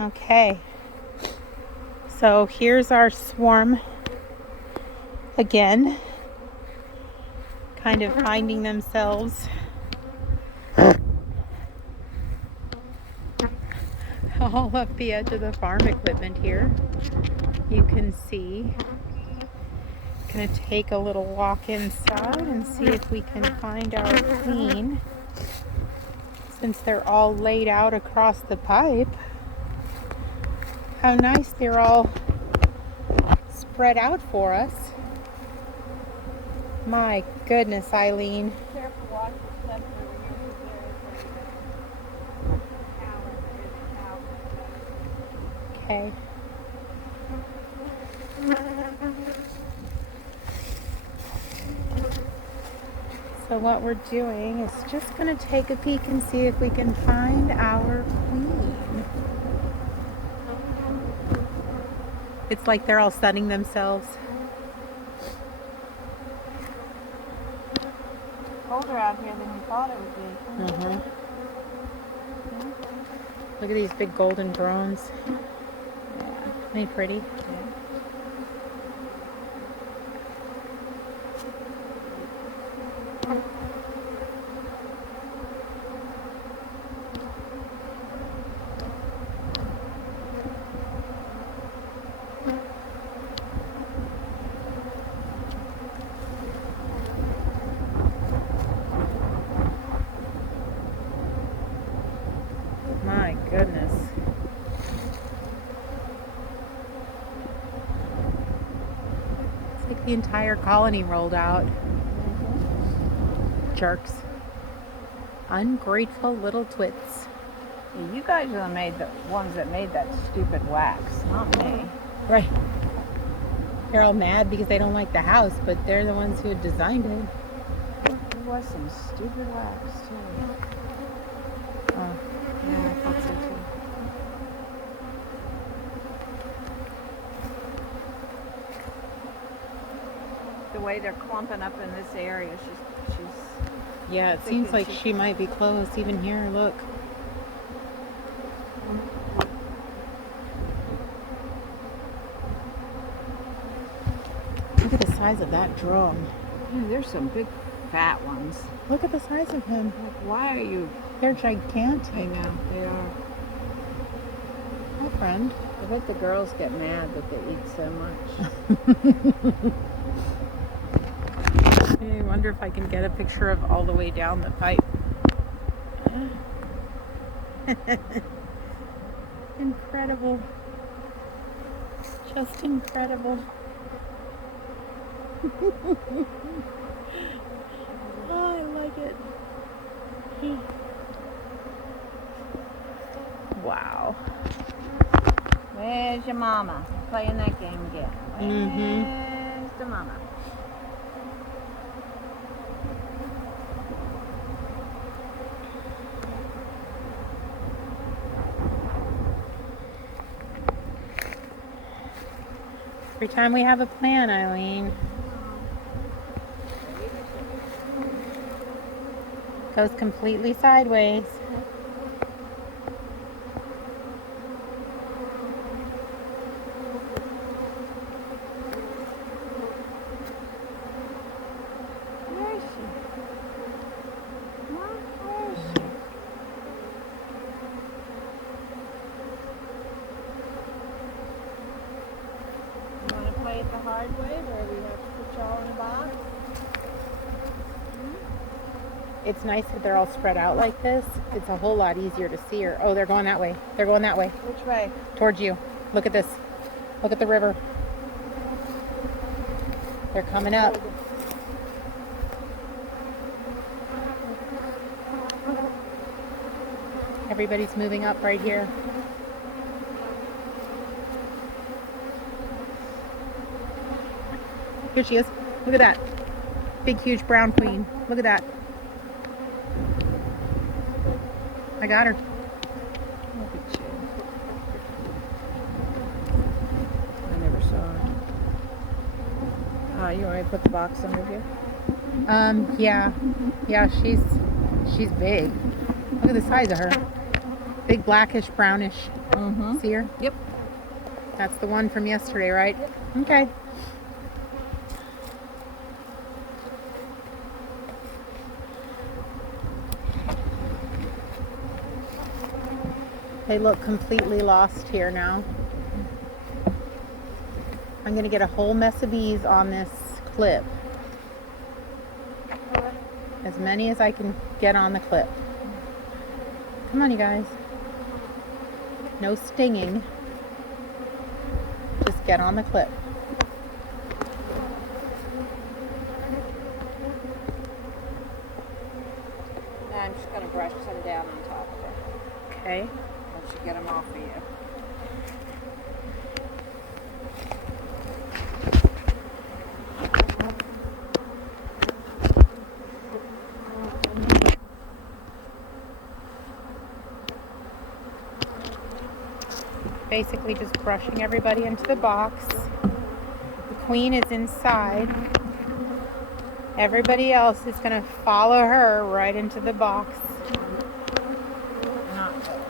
Okay, so here's our swarm again, kind of finding themselves all up the edge of the farm equipment here. You can see. Gonna take a little walk inside and see if we can find our queen, since they're all laid out across the pipe. How nice they're all spread out for us. My goodness, Eileen. Careful, watch the stuff over here. Okay. So what we're doing is just going to take a peek and see if we can find our queen. It's like they're all sunning themselves. Colder out here than you thought it would be. Look at these big golden drones. Yeah. Ain't they pretty? Yeah. My goodness. It's like the entire colony rolled out. Jerks. Ungrateful little twits. Yeah, you guys are the ones that made that stupid wax, not me. Right. They're all mad because they don't like the house, but they're the ones who had designed it. There was some stupid wax too. Oh. Yeah, I thought so too. The way they're clumping up in this area, she's Yeah, it seems like she might be close. Even here, look. Look at the size of that drone. Yeah, there's some big fat ones. Look at the size of him. Like, why are you? They're gigantic. I know they are. Hi, friend. I bet the girls get mad that they eat so much. I wonder if I can get a picture of all the way down the pipe. Incredible. Just incredible. Oh, I like it. Wow. Where's your mama? Playing that game again. Where's the mama? Every time we have a plan, Eileen, goes completely sideways. Where is she? Mom, where is she? You want to play it the hard way, where we have to put y'all in a box? It's nice that they're all spread out like this. It's a whole lot easier to see her. Oh, they're going that way. They're going that way. Which way? Towards you. Look at this. Look at the river. They're coming up. Everybody's moving up right here. Here she is. Look at that. Big, huge brown queen. Look at that. I got her. Look at you. I never saw her. You want me to put the box under here? Yeah. Yeah, she's big. Look at the size of her. Big blackish, brownish. Mm-hmm. See her? Yep. That's the one from yesterday, right? Okay. They look completely lost here now. I'm going to get a whole mess of bees on this clip. As many as I can get on the clip. Come on, you guys. No stinging. Just get on the clip. Now I'm just going to brush some down on top of her. Okay. Once you get them off of you. Basically just brushing everybody into the box. The queen is inside. Everybody else is going to follow her right into the box. Not going.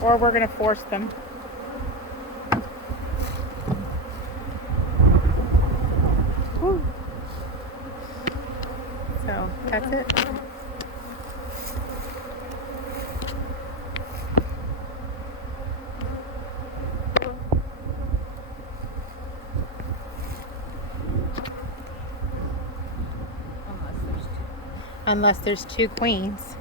Or we're going to force them. Woo. So that's it. Unless there's two. Unless there's two queens.